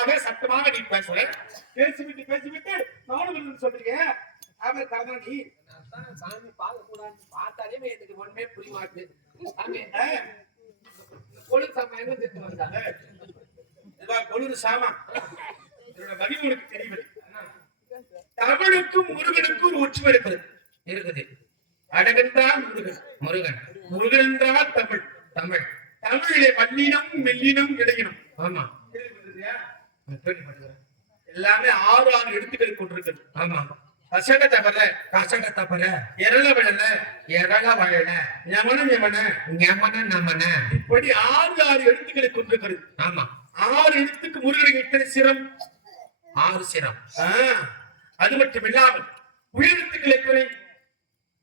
சத்தமாக சத்தமாக நீ பேசுற. பேசிவிட்டு நானும் சொல்றீங்க. ஆமா கலதான் நீ சாமி பார்க்க கூடாது பார்த்தாலே எனக்கு ஒண்ணுமே புரிய மாட்டேது. சாமி கொழுந்து சாமா எங்க தெரிஞ்சு வந்தாங்க. கொழுந்து சாமா இதோட மதிப்பு உனக்கு தெரியவில்லை. தமிழுக்கும் முருகனுக்கும் ஒரு ஒற்றுமை இருக்குது. அழகென்றால் முருகன், முருகன் என்றால் தமிழ். தமிழிலே வல்லினம் மெல்லினம் இடையினம். ஆமா எல்லாமே 6 எழுத்துக்கள் கொண்டிருக்கிறது. ஆமா கசட தபர எரள வழல ஞமன நமன இப்படி 6 எழுத்துக்களை கொண்டிருக்கிறது. ஆமா 6 எழுத்துக்கு முருகனுக்கு எத்தனை சிரம்? 6 சிரம். அது மட்டும் இல்லாமல் உயிரெழுத்துக்கள் எத்தனை?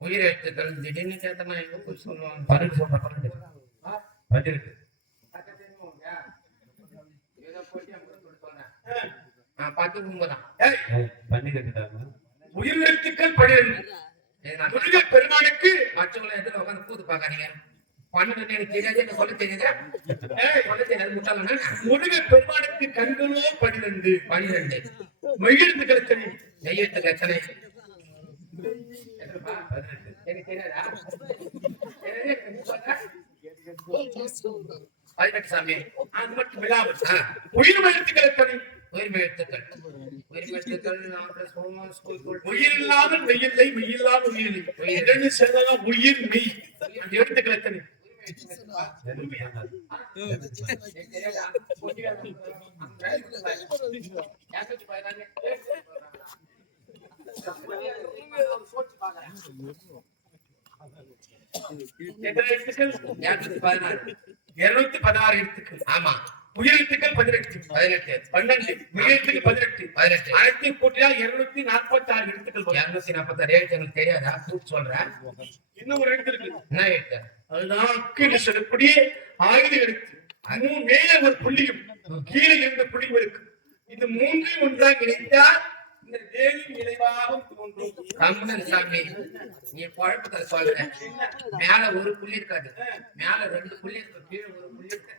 உயிரெழுத்துக்கள் திடீர்னு கேட்டனா எங்க போய் சொல்லுவாங்க. 12 சொல்ற 12 உயிரெழுத்துக்கள் 12. பெருமானுக்கு மற்றவங்களை எதிர உட்காந்து கூத்து பாக்காதீங்க. 12 எனக்கு தெரியாது, சொல்ல தெரியுது. முருக பெருமானுக்கு கண்களோ 12. மெய்யெழுத்துக்கள் எத்தனை? மெய்யெழுத்துக்கள் எத்தனை? எனக்கு தெரியாதா? 18 சாமி. அது மட்டும் இல்லாமல் உயிர்மெழுத்துக்கள் எத்தனை? உயிர்மெழுத்துக்கள் உயிர் இல்லாமல் மெய்யில்லை, மெய்யில்லாமல் உயிரில்லை. இரண்டு சேர்ந்தால் உயிர் மெய். அந்த எழுத்துக்கள் எத்தனை? எத்தனை எழுத்துக்கள்? 216 எழுத்துக்கள். ஆமா உயிரெழுத்துக்கள் 18. 12 மெய்யெழுத்துக்கள் 18. அனைத்தையும் கூட்டினால் 246 எழுத்துக்கள். 246 எழுத்து எனக்கு தெரியாதா? கூட்டு சொல்றேன். இன்னும் ஒரு எழுத்து இருக்கு. என்ன எழுத்து? அதுதான் அக்கு சொல்லக்கூடிய ஆயுத எழுத்து. அதுவும் மேலே ஒரு புள்ளியும் கீழே 2 புள்ளியும் இருக்கு. இது மூன்றையும் ஒன்றாக இணைத்தால் இந்த வேலி விளைவாக தோன்றும். கம்மன் சாமி நீ குழப்பத்தை சொல்ற. மேல ஒரு புள்ளி இருக்காது, மேல 2 புள்ளி இருக்கு, கீழே ஒரு புள்ளி இருக்கு.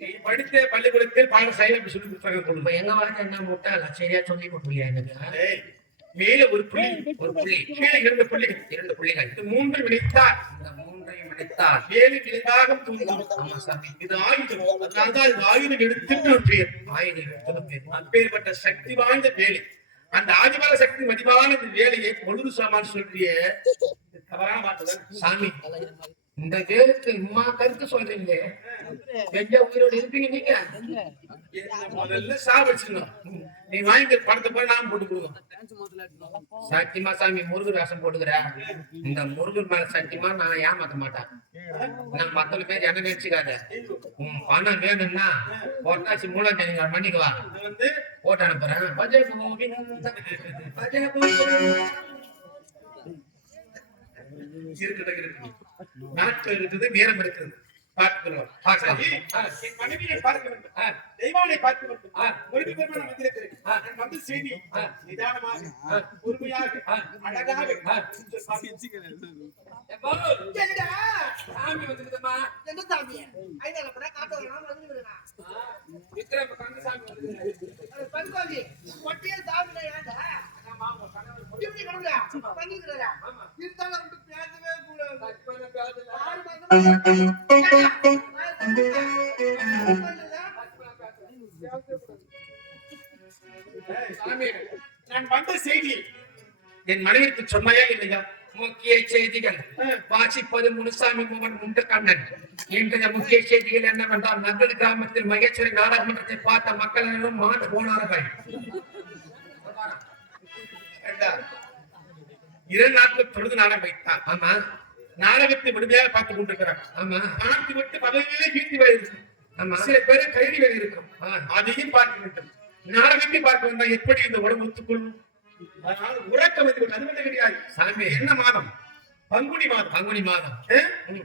நீ படித்த பள்ளிக்கூடத்தில் பாடசாலை சொல்லி கொடுத்தாங்க. எங்க வாழ்க்கை என்ன முட்டாள சரியா சொல்லி கொடுக்கலையா எனக்கு? மேல ஒரு புள்ளி கீழே 2 புள்ளிகள். இது மூன்று விளைத்தால் இந்த மூன்றையும் விளைத்தால் வேலி விளைவாக தோன்றும். ஆமா சாமி இது ஆயுதம். அதனால்தான் இது ஆயுதம் எடுத்துட்டு ஒரு பெயர். ஆயுதம் எடுத்துட்டு பேர். அப்பேற்பட்ட சக்தி வாய்ந்த வேலை. அந்த ஆதிபல சக்தி மதிவான வேலையை கொழுந்து சாமான்னு சொல்றிய தவறான வார்த்தை சாமி. இந்த வேலுக்கு இம்மா கருத்து சொல்றீங்க. உயிரோடு இருப்பீங்க நீங்க. முதல்ல சாப்பிடுச்சுங்க. நீ வாங்கி படத்தை போய் நான் போட்டு கொடுங்க. சத்தியமா சாமி முருகர் வேஷம் போட்டுக்கிற. இந்த முருகர் மேல சத்தியமா நான் ஏமாத்த மாட்டேன். நான் மத்தவங்க பேர் என்ன நினைச்சுக்காத. உன் பணம் வேணும்னா பொட்டாசி 3 மணிக்கு வா போட்டு அனுப்புறேன். நாட்கள் இருக்குது, நேரம் இருக்குது. மனைவியை பார்க்க வேண்டும், தெய்வானை பார்க்க வேண்டும். முருகன் பெருமான் வந்திருக்கிறேன் வந்து செய்தி நிதானமாக பொறுமையாக அழகாக சாமி வந்துருக்குமா? என்ன சாமி? நான் வந்த செய்தி என் மனைவிக்கு சொன்னையா இல்லையா? முக்கிய செய்திகள் வாசிப்பது முனுசாமி மோகன் முண்டக்கண்ணன். இன்றைய முக்கிய செய்திகள் என்னவென்றால், நகர் கிராமத்தில் மகேஸ்வரி நாடாளுமன்றத்தை பார்த்த மக்கள் எல்லாம் மாண்டு போனார்கள். 2 நாட்கள் தொடர்ந்து நாடகம் வைத்தான். ஆமா நாடகத்தை விடுமையாக பார்த்துக் கொண்டிருக்கிறார். ஆமா பார்த்து விட்டு பதவியிலே வீழ்த்தி வேலை இருக்கும். ஆமா சில பேரு கைதி வேலை இருக்கும். அதையும் பார்க்க வேண்டும். நாடகத்தை பார்க்க வந்தா எப்படி இந்த உடம்பு ஒத்துக்கொள்ளும்? அதனால உறக்கம் அது கிடையாது. சாமி என்ன மாதம்? பங்குனி மாதம்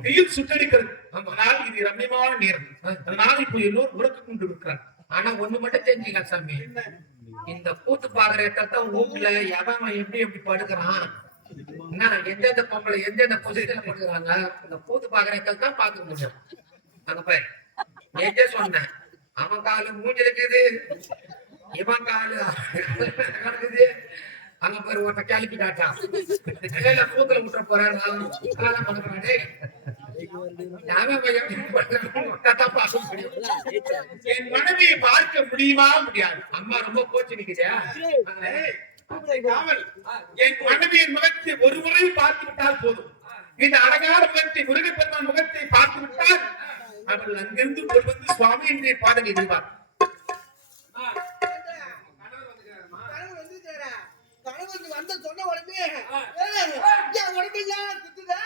வெயில் சுட்டரிக்கிறது. அதனால் இது ரம்யமான நேரம். அதனால இப்ப எல்லோரும் உறக்க கொண்டு இருக்கிறார். ஆனா ஒண்ணு மட்டும் தெரிஞ்சுக்கலாம் சாமி, இந்த கூத்து பாக்குற இடத்தான் ஊர்ல எவன் எப்படி படுக்கிறான், எந்தெந்த பொம்பளை எந்தெந்த பொசிஷன்ல படுக்கிறாங்க, இந்த கூத்து பாக்குற இடத்துல தான் பாக்க முடியும். அங்க போய் நேற்றே சொன்னேன் அவன் காலு மூஞ்சி இருக்குது இவன் காலு கிடக்குது அங்க போய் ஒருத்த கிளப்பி காட்டான் கையில கூத்துல விட்டுற போறாரு காலம் பண்றானே என் மனைவியை பார்க்க முடியுமா முடியாது அம்மா ரொம்ப போச்சு நிக்குதா என் மனைவியின் முகத்தை ஒரு முறை பார்த்து விட்டால் போதும் இந்த அழகான முகத்தை முருகப்பெருமான் முகத்தை பார்த்து விட்டால் அவர்கள் அங்கிருந்து ஒரு வந்து சுவாமி என்ற பாதனை எதிர்வார் வந்த சொன்ன உடனே உடம்பெல்லாம் குத்துதா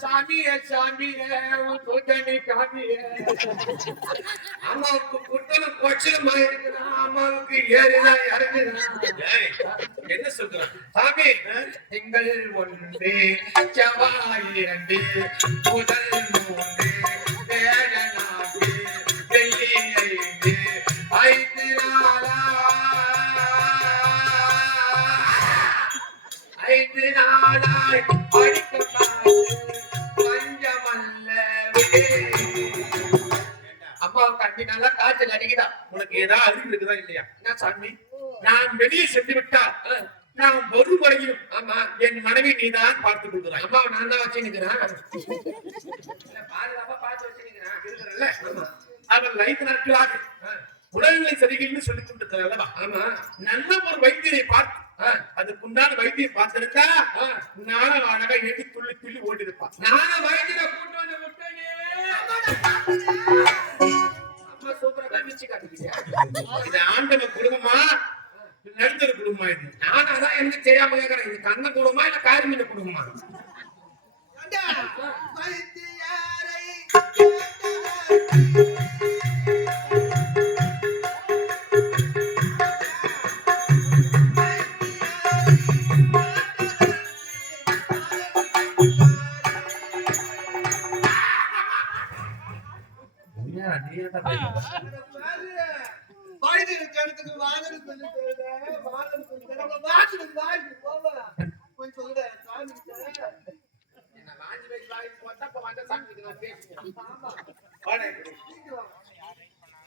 சாமியே சாமியே தோட்டனி காமியே அம்மாவுக்கு குட்டல கொச்சலமா இருக்குதா அம்மாவுக்கு ஏறினா இறங்குதா என்ன சொல்ற சாமி திங்கள் ஒன்று செவ்வாய் இரண்டு முதல் மூன்று வேட நான்கு வெள்ளி ஐந்து ஐந்து நாளா ஐந்து நாளாய் அம்மாவுக்கு அஞ்சு நாளா காய்ச்சல் அடிக்குதா உனக்கு ஏதாவது அறிவு இருக்குதா இல்லையா என்ன சாமி நான் வெளியே சென்று விட்டால் நான் ஒரு முறையும் ஆமா என் மனைவி நீதான் பார்த்துக் கொள்கிறாய் அம்மாவை நான் தான் வச்சுக்கிறேன் பாதுகாப்பா பார்த்து வச்சுக்கிறேன் அவன் 5 நாட்களாக உடல்நிலை சரியில்லைன்னு சொல்லிக் கொண்டிருக்கிறார் அல்லவா ஆமா நல்ல ஒரு வைத்தியரை பார்த்து அதுக்குண்டான வைத்தியம் பார்த்திருந்தா நானும் அழகா எழுதி துள்ளி துள்ளி ஓடி இருப்பான் நானும் வைத்தியரை கூட்டு வந்து விட்டேனே அம்மா சூப்பரா மிச்சு காட்டுக்கிறியா இது ஆண்டவன் குடும்பமா நடுத்தர குடும்பமா இது நானும் அதான் எனக்கு தெரியாம கேட்கறேன் இது கண்ண குடும்பமா இல்ல காரிமீன குடும்பமா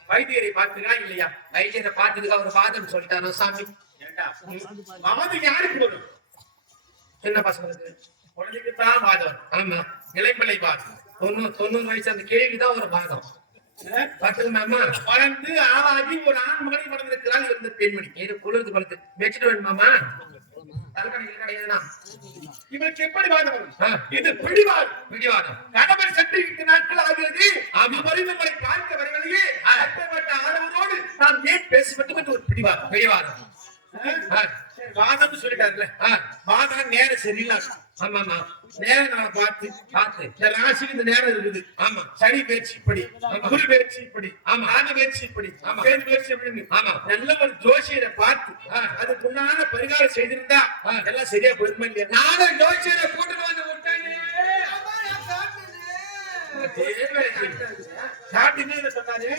வைத்தியரை பார்த்துக்கா இல்லையா வைத்தியரை பார்த்துக்க அவர் பாதம் சொல்லிட்டாரோ சாமி மாதம் யாருக்கு வரும் சின்ன பசங்களுக்கு குழந்தைக்குத்தான் பாதம் ஆமா இளைப்பிள்ளை பாதம் 90 வயசு அந்த கேள்விதான் ஒரு பாதம் பாத்துக்கலாமா வளர்ந்து ஆளாகி ஒரு ஆண் மகனை வளர்ந்திருக்கிறாள் இருந்த பெண்மணி இது குளிர்ந்து பழுத்து வச்சுட்டு வேணுமாமா இவருக்கு எப்படி வாதம் வரும் இது பிடிவாதம் கணவர் சற்று 8 நாட்கள் ஆகிறது மருந்துகளை பார்க்க வரவில்லையே அற்பட்ட ஆடவரோடு நாம் ஏன் பேச வேண்டும் என்று ஒரு பிடிவாதம் வாதம் சொல்லிட்டாருல வாதம் நேரம் சரியில்லை ஆமாமா நேரம் நான் பார்த்து இந்த ராசிக்கு இந்த நேரம் இருக்குது ஆமா சனி பேச்சு இப்படி குரு பேச்சு இப்படி ஆமா ஆன பேச்சு இப்படி ஆமா பேரு பேச்சு இப்படி ஆமா நல்ல ஒரு ஜோசியரை பார்த்து அதுக்கு உண்டான பரிகாரம் செய்திருந்தா எல்லாம் சரியா போயிருமா இல்லையா நானும் ஜோசியரை கூட்டிட்டு வந்து விட்டேனே சாப்பிட்டு சொன்னாரு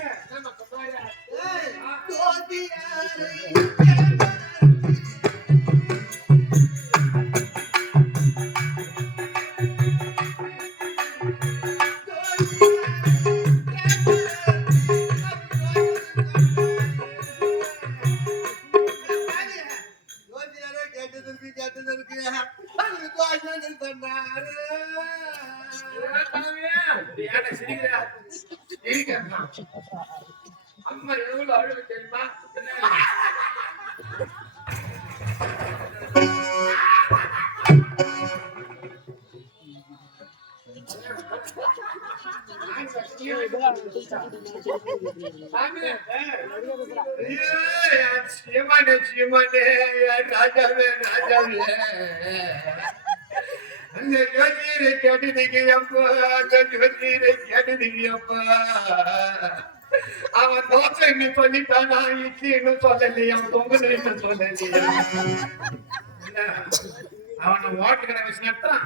அம்மா எவ்வளவு அழுகு தெரியுமா சாமி சீமானே ராஜாவே அந்த ஜோதியரை கேட்டுதீங்கப்பா அந்த ஜோதியரை கேட்டுதீங்கப்பா அவன் தோசை நீ சொல்லிட்டானா இட்லின்னு சொல்லலையா பொங்கல் சொல்லலையா அவனை ஓட்டுக்கிற விஷயம் நடத்துறான்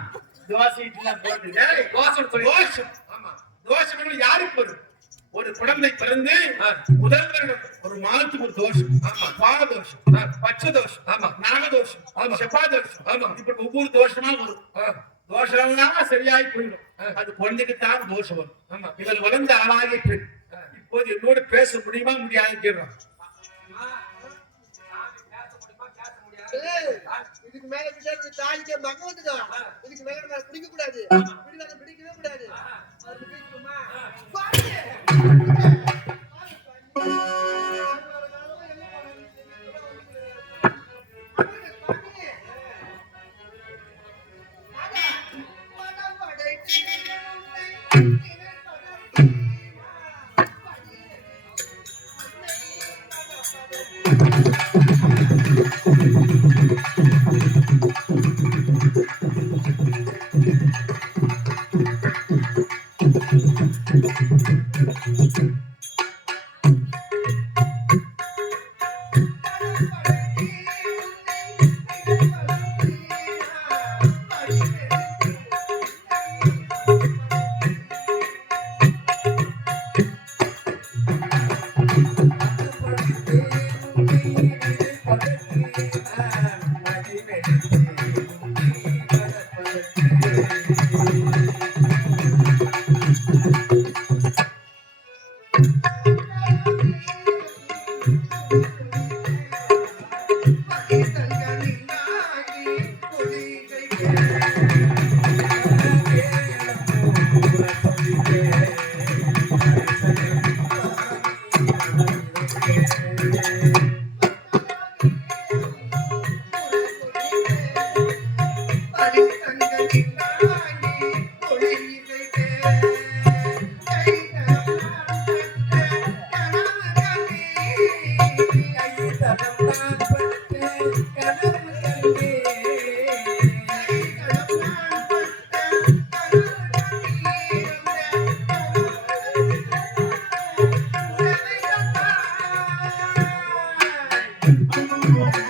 தோசை இட்லி போட்டு தோசை தோசை ஆமா தோசை யாருக்கு வரும் ஒரு குழந்தை பிறந்து முதல் வருடம் ஒரு மாதத்துக்கு ஒரு தோஷம் ஆமா பால தோஷம் பச்சை தோஷம் ஆமா நாக தோஷம் ஆமா செவ்வாய் தோஷம் ஆமா இப்படி ஒவ்வொரு தோஷமா வரும் தோஷம்லாம் சரியாகி போயிடும் அது குழந்தைக்குத்தான் தோஷம் வரும் ஆமா இவள் வளர்ந்த ஆளாகி பெண் இப்போது என்னோடு பேச முடியுமா முடியாது கேட்கிறோம் இதுக்கு மேல தாய்க்கு பகவத்துதான் இதுக்கு மேல நம்ம பிடிக்க கூடாது பிடிக்கவே கூடாது Thank you.